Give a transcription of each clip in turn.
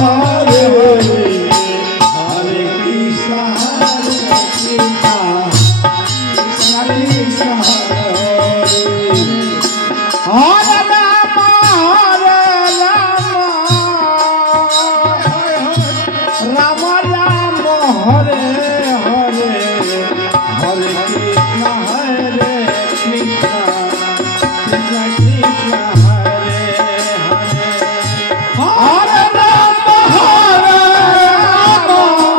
Hare Hare Krishna Krishna Krishna Hare Hare Ram Ram Ram Hare Hare Hare Krishna Krishna Krishna Krishna Hare Hare Hare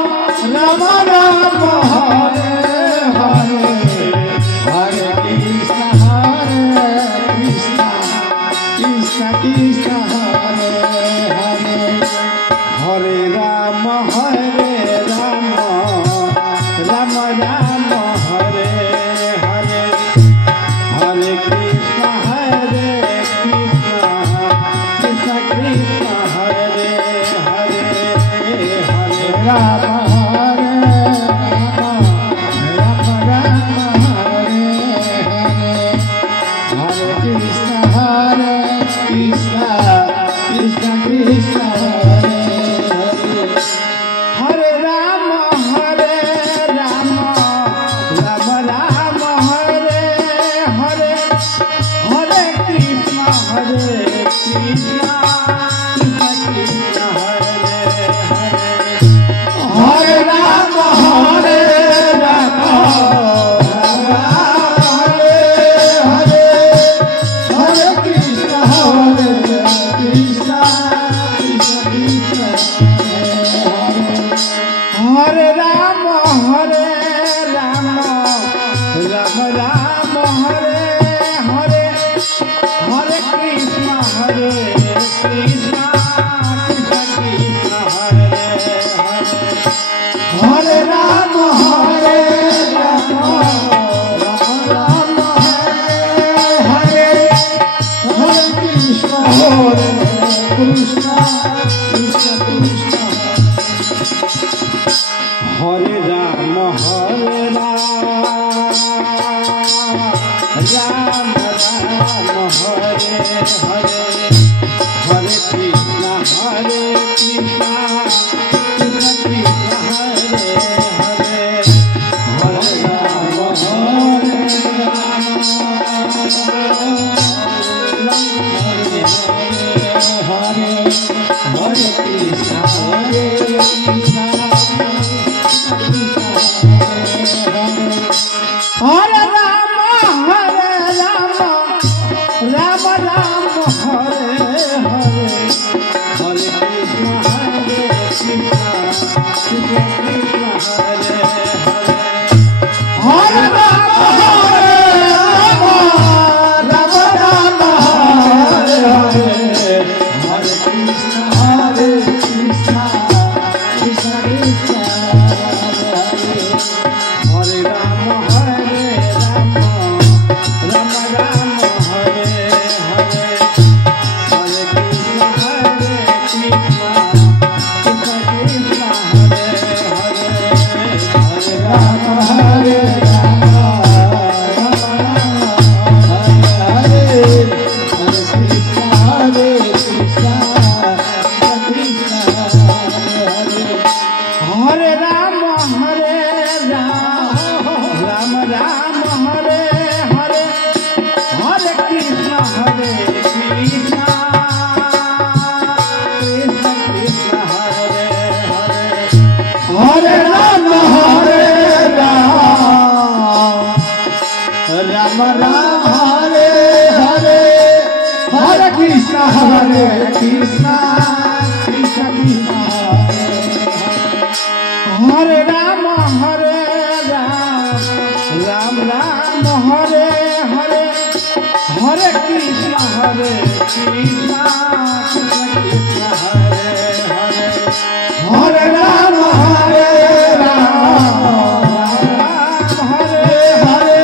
Ram Ram Ram Hare Hare Hare Krishna Krishna Krishna Krishna Hare Hare Hare Ram Ram Ram Ram Hare Hare Hare Krishna Krishna Krishna Hare Hare Hare Ram Ram Ram Hare Hare Hare Krishna Krishna Krishna Krishna Hare Hare Ram Ram Ram Ram Hare Hare Hare Krishna Krishna Krishna Hare Hare Hare Ram Ram Hare Hare Hare Krishna Krishna Krishna Krishna Hare Ram Ram Ram Ram Hare Hare Hare Krishna Krishna Krishna Krishna Hare Hare Hare Ram Ram Ram Hare Hare Krishna Krishna Krishna Krishna Hare Ram Ram Ram Hare Hare Hare Krishna Krishna Krishna Hare Hare Hare Ram Hare Hare Krishna Krishna Hare Ram Ram Ram Hare Hare Hare Krishna Krishna Krishna Hare Hare Hare Ram Ram Ram Hare Hare Hare Krishna Krishna Krishna Krishna Hare Hare Ram Ram Ram Hare Hare Hare Krishna Krishna Krishna Krishna Hare Hare Hare Ram Hare Krishna Krishna Hare Ram Ram Ram Hare Hare Hare Krishna Krishna Krishna Hare Hare Hare Ram Ram Ram Hare Hare Hare Krishna Krishna Krishna Krishna Hare Ram Ram Ram Hare Hare Hare Krishna Krishna Krishna Krishna Hare Hare Hare Ram Hare Hare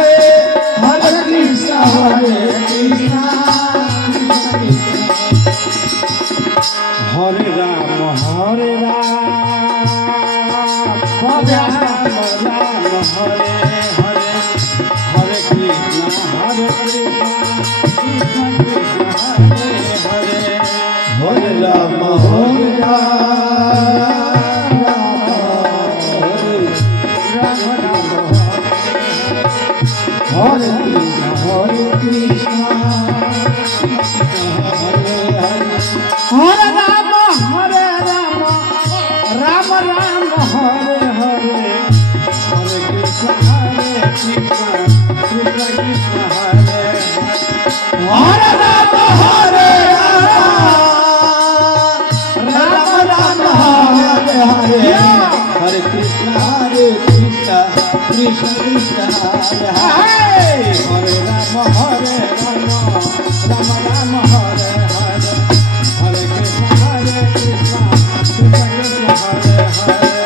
Hare Krishna Krishna Hare Ram Hare Hare Hare Hare Krishna Krishna Krishna Hare Hare Hare Ram Hare Krishna, Hare Krishna, Hare Rama, Hare Rama, Rama Rama, Hare Hare, Hare Krishna, Hare Krishna, Krishna Krishna, Hare Hare Rama, Hare Rama, Rama Rama, Hare Hare, Hare Krishna, Krishna Krishna, Hare Hare, Hare Rama, Hare Rama, Rama Rama, Hare Hare, Hare Krishna, Krishna Krishna, Hare Hare,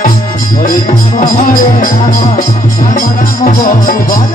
Hare Rama, Hare Rama, Rama Rama, Hare